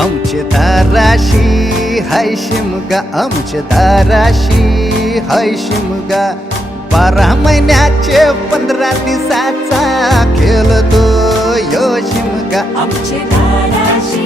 आमचे दाराशी हाय शिमगा आमचे दाराशी हाय शिमगा बारा महिन्याचे पंधरा दिसाचा खेळ तो यो आमचे दाराशी